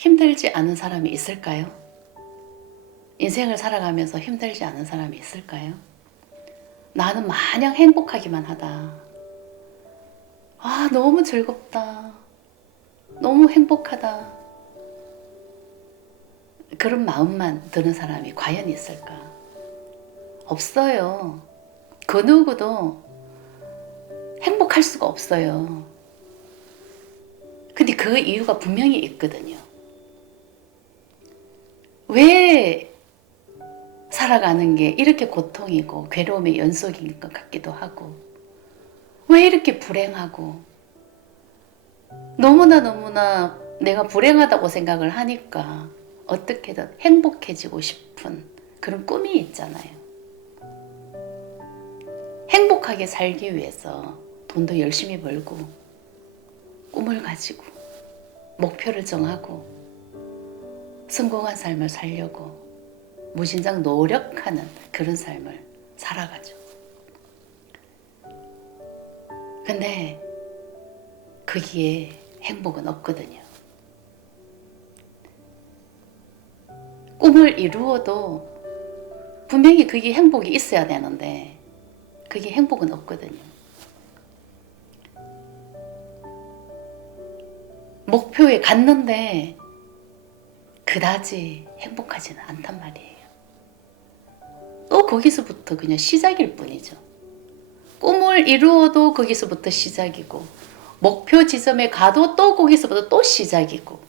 힘들지 않은 사람이 있을까요? 인생을 살아가면서 힘들지 않은 사람이 있을까요? 나는 마냥 행복하기만 하다. 아, 너무 즐겁다. 너무 행복하다. 그런 마음만 드는 사람이 과연 있을까? 없어요. 그 누구도 행복할 수가 없어요. 근데 그 이유가 분명히 있거든요. 왜 살아가는 게 이렇게 고통이고 괴로움의 연속인 것 같기도 하고, 왜 이렇게 불행하고, 너무나 내가 불행하다고 생각을 하니까 어떻게든 행복해지고 싶은 그런 꿈이 있잖아요. 행복하게 살기 위해서 돈도 열심히 벌고, 꿈을 가지고, 목표를 정하고, 성공한 삶을 살려고 무진장 노력하는 그런 삶을 살아가죠. 근데 거기에 행복은 없거든요. 꿈을 이루어도 분명히 그게 행복이 있어야 되는데 그게 행복은 없거든요. 목표에 갔는데 그다지 행복하지는 않단 말이에요. 또 거기서부터 그냥 시작일 뿐이죠. 꿈을 이루어도 거기서부터 시작이고, 목표 지점에 가도 또 거기서부터 또 시작이고,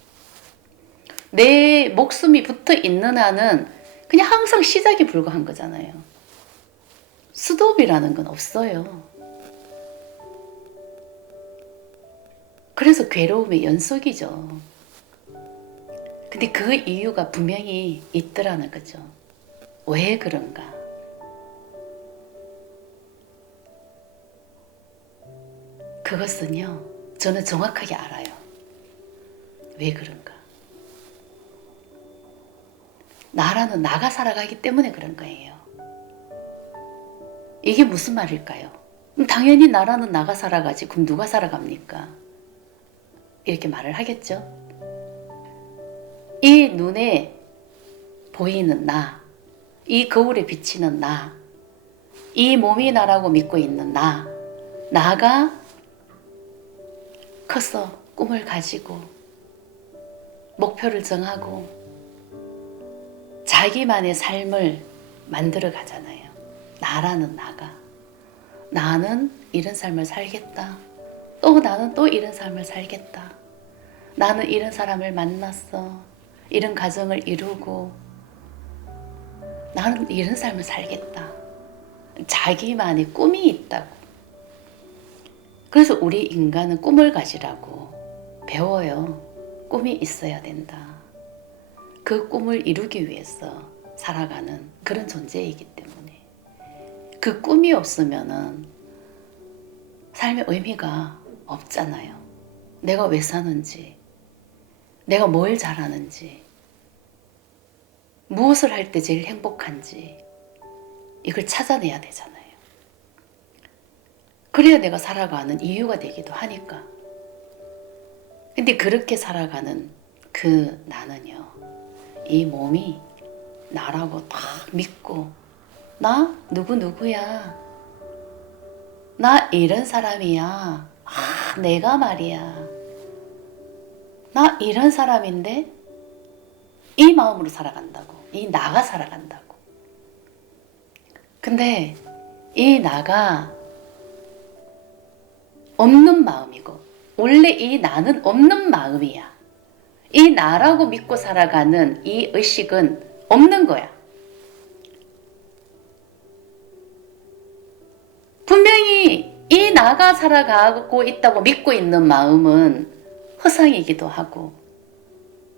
내 목숨이 붙어 있는 한은 그냥 항상 시작이 불과한 거잖아요. 스톱이라는 건 없어요. 그래서 괴로움의 연속이죠. 근데 그 이유가 분명히 있더라는 거죠. 왜 그런가? 그것은요, 저는 정확하게 알아요. 왜 그런가? 나라는 나가 살아가기 때문에 그런 거예요. 이게 무슨 말일까요? 당연히 나라는 나가 살아가지. 그럼 누가 살아갑니까? 이렇게 말을 하겠죠. 이 눈에 보이는 나, 이 거울에 비치는 나, 이 몸이 나라고 믿고 있는 나가 커서 꿈을 가지고 목표를 정하고 자기만의 삶을 만들어 가잖아요. 나라는 나가. 나는 이런 삶을 살겠다. 또 나는 또 이런 삶을 살겠다. 나는 이런 사람을 만났어. 이런 가정을 이루고 나는 이런 삶을 살겠다. 자기만의 꿈이 있다고. 그래서 우리 인간은 꿈을 가지라고 배워요. 꿈이 있어야 된다. 그 꿈을 이루기 위해서 살아가는 그런 존재이기 때문에 그 꿈이 없으면은 삶의 의미가 없잖아요. 내가 왜 사는지, 내가 뭘 잘하는지, 무엇을 할 때 제일 행복한지 이걸 찾아내야 되잖아요. 그래야 내가 살아가는 이유가 되기도 하니까. 근데 그렇게 살아가는 그 나는요, 이 몸이 나라고 딱 믿고, 나 누구야, 나 이런 사람이야, 아 내가 말이야, 나 이런 사람인데 이 마음으로 살아간다고. 이 나가 살아간다고. 근데 이 나가 없는 마음이고, 원래 이 나는 없는 마음이야. 이 나라고 믿고 살아가는 이 의식은 없는 거야. 분명히 이 나가 살아가고 있다고 믿고 있는 마음은 허상이기도 하고,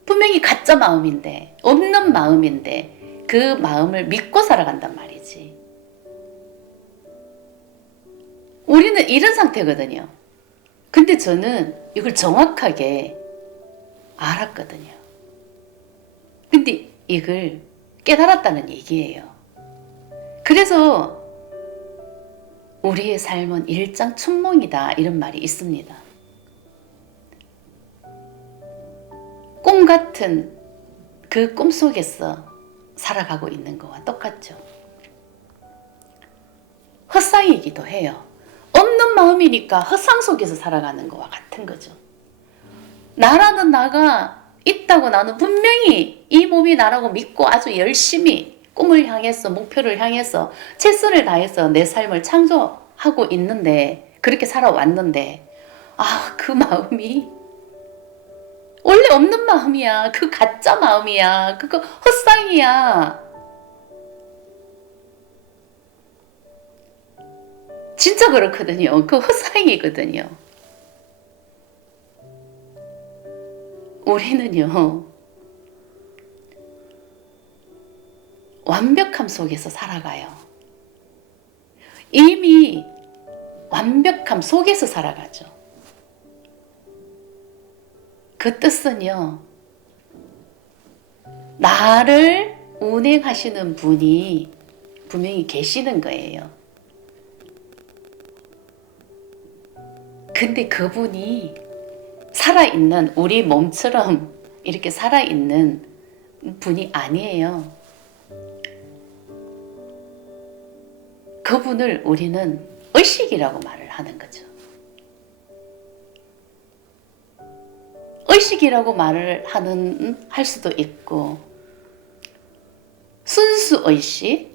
분명히 가짜 마음인데, 없는 마음인데 그 마음을 믿고 살아간단 말이지. 우리는 이런 상태거든요. 근데 저는 이걸 정확하게 알았거든요. 근데 이걸 깨달았다는 얘기예요. 그래서 우리의 삶은 일장춘몽이다 이런 말이 있습니다. 꼭 꿈 같은 그 꿈 속에서 살아가고 있는 거와 똑같죠. 헛상이기도 해요. 없는 마음이니까 헛상 속에서 살아가는 거와 같은 거죠. 나라는 나가 있다고 나는 분명히 이 몸이 나라고 믿고 아주 열심히 꿈을 향해서 목표를 향해서 최선을 다해서 내 삶을 창조하고 있는데 그렇게 살아왔는데 그 마음이 원래 없는 마음이야. 그 가짜 마음이야. 그거 헛상이야. 진짜 그렇거든요. 그 헛상이거든요. 우리는요, 완벽함 속에서 살아가요. 이미 완벽함 속에서 살아가죠. 그 뜻은요, 나를 운행하시는 분이 분명히 계시는 거예요. 근데 그분이 살아있는 우리 몸처럼 이렇게 살아있는 분이 아니에요. 그분을 우리는 의식이라고 말을 하는 거죠. 의식이라고 말을 할 수도 있고 순수 의식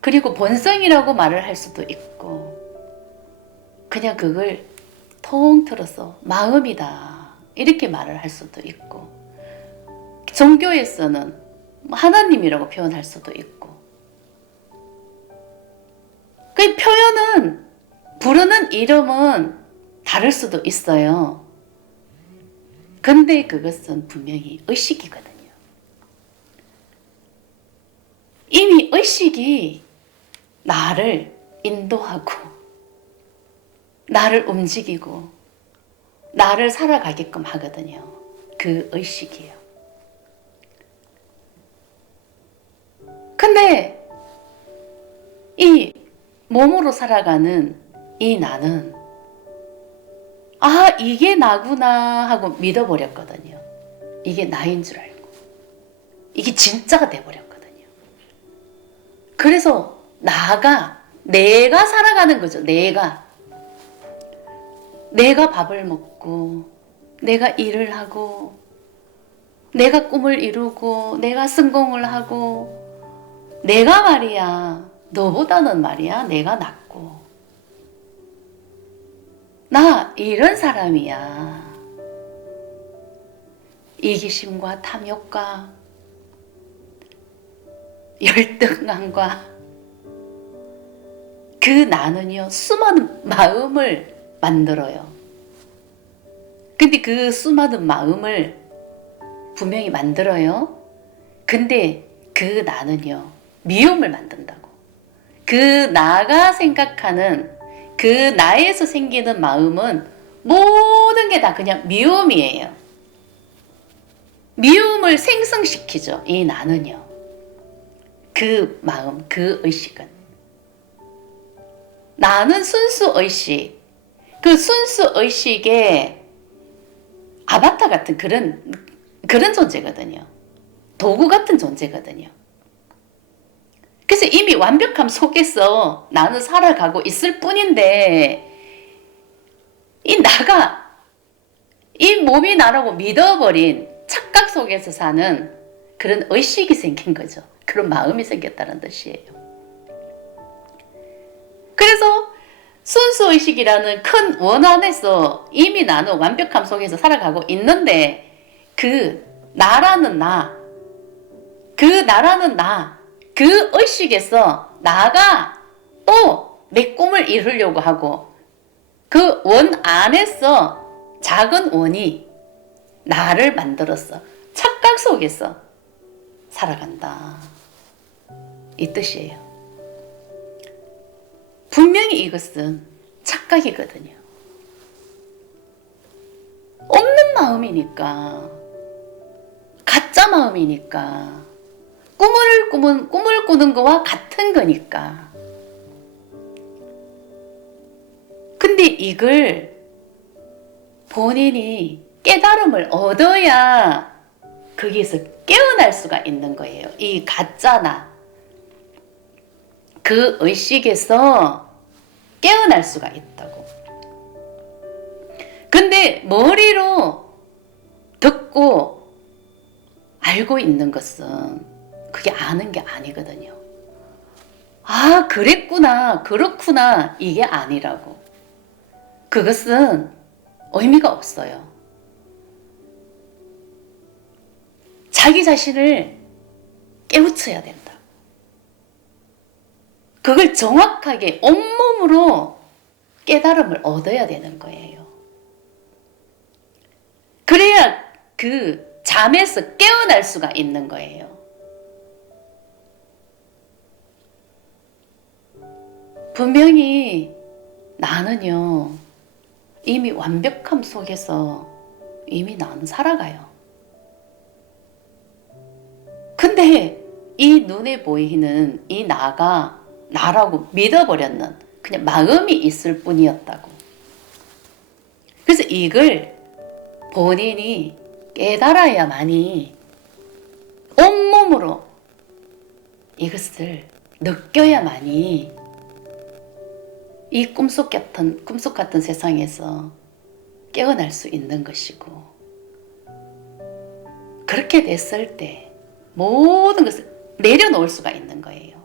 그리고 본성이라고 말을 할 수도 있고 그냥 그걸 통틀어서 마음이다 이렇게 말을 할 수도 있고 종교에서는 하나님이라고 표현할 수도 있고 그 표현은 부르는 이름은 다를 수도 있어요. 근데 그것은 분명히 의식이거든요. 이미 의식이 나를 인도하고 나를 움직이고 나를 살아가게끔 하거든요. 그 의식이에요. 근데 이 몸으로 살아가는 이 나는 이게 나구나 하고 믿어버렸거든요. 이게 나인 줄 알고 이게 진짜가 돼버렸거든요. 그래서 내가 살아가는 거죠. 내가 밥을 먹고 내가 일을 하고 내가 꿈을 이루고 내가 성공을 하고 내가 말이야 너보다는 말이야 내가 낫고 나 이런 사람이야. 이기심과 탐욕과 열등감과 그 나는요 수많은 마음을 만들어요. 근데 그 수많은 마음을 분명히 만들어요. 근데 그 나는요 미움을 만든다고. 그 나가 생각하는 그 나에서 생기는 마음은 모든 게 다 그냥 미움이에요. 미움을 생성시키죠. 이 나는요. 그 마음, 그 의식은. 나는 순수 의식. 그 순수 의식의 아바타 같은 그런 존재거든요. 도구 같은 존재거든요. 그래서 이미 완벽함 속에서 나는 살아가고 있을 뿐인데 이 몸이 나라고 믿어버린 착각 속에서 사는 그런 의식이 생긴 거죠. 그런 마음이 생겼다는 뜻이에요. 그래서 순수의식이라는 큰 원 안에서 이미 나는 완벽함 속에서 살아가고 있는데 그 나라는 그 의식에서 나가 또 내 꿈을 이루려고 하고 그 원 안에서 작은 원이 나를 만들었어. 착각 속에서 살아간다. 이 뜻이에요. 분명히 이것은 착각이거든요. 없는 마음이니까, 가짜 마음이니까, 꿈을 꾸는 거와 같은 거니까. 근데 이걸 본인이 깨달음을 얻어야 거기에서 깨어날 수가 있는 거예요. 이 가짜나 그 의식에서 깨어날 수가 있다고. 근데 머리로 듣고 알고 있는 것은 그게 아는 게 아니거든요. 아, 그랬구나, 그렇구나, 이게 아니라고. 그것은 의미가 없어요. 자기 자신을 깨우쳐야 된다. 그걸 정확하게 온몸으로 깨달음을 얻어야 되는 거예요. 그래야 그 잠에서 깨어날 수가 있는 거예요. 분명히 나는요, 이미 완벽함 속에서 이미 나는 살아가요. 근데 이 눈에 보이는 이 나가 나라고 믿어버렸는 그냥 마음이 있을 뿐이었다고. 그래서 이걸 본인이 깨달아야만이 온몸으로 이것을 느껴야만이 이 꿈속 같은 세상에서 깨어날 수 있는 것이고, 그렇게 됐을 때 모든 것을 내려놓을 수가 있는 거예요.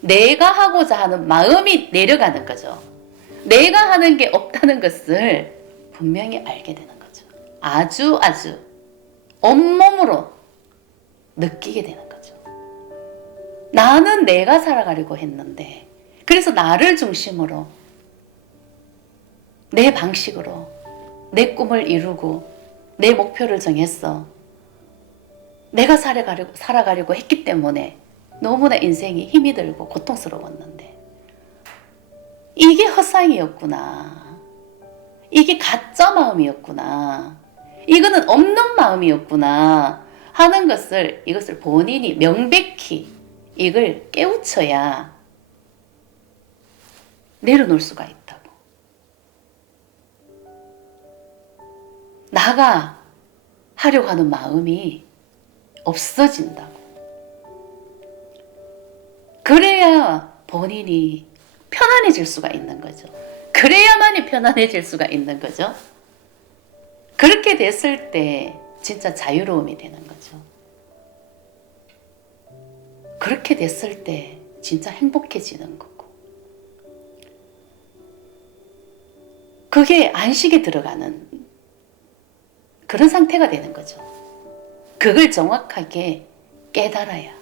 내가 하고자 하는 마음이 내려가는 거죠. 내가 하는 게 없다는 것을 분명히 알게 되는 거죠. 아주 온몸으로 느끼게 되는 거죠. 나는 내가 살아가려고 했는데, 그래서 나를 중심으로 내 방식으로 내 꿈을 이루고 내 목표를 정했어. 내가 살아가려고 했기 때문에 너무나 인생이 힘이 들고 고통스러웠는데, 이게 허상이었구나. 이게 가짜 마음이었구나. 이거는 없는 마음이었구나 하는 것을, 이것을 본인이 명백히 이걸 깨우쳐야 내려놓을 수가 있다고. 나가 하려고 하는 마음이 없어진다고. 그래야 본인이 편안해질 수가 있는 거죠. 그래야만이 편안해질 수가 있는 거죠. 그렇게 됐을 때 진짜 자유로움이 되는 거죠. 그렇게 됐을 때 진짜 행복해지는 거고, 그게 안식에 들어가는 그런 상태가 되는 거죠. 그걸 정확하게 깨달아야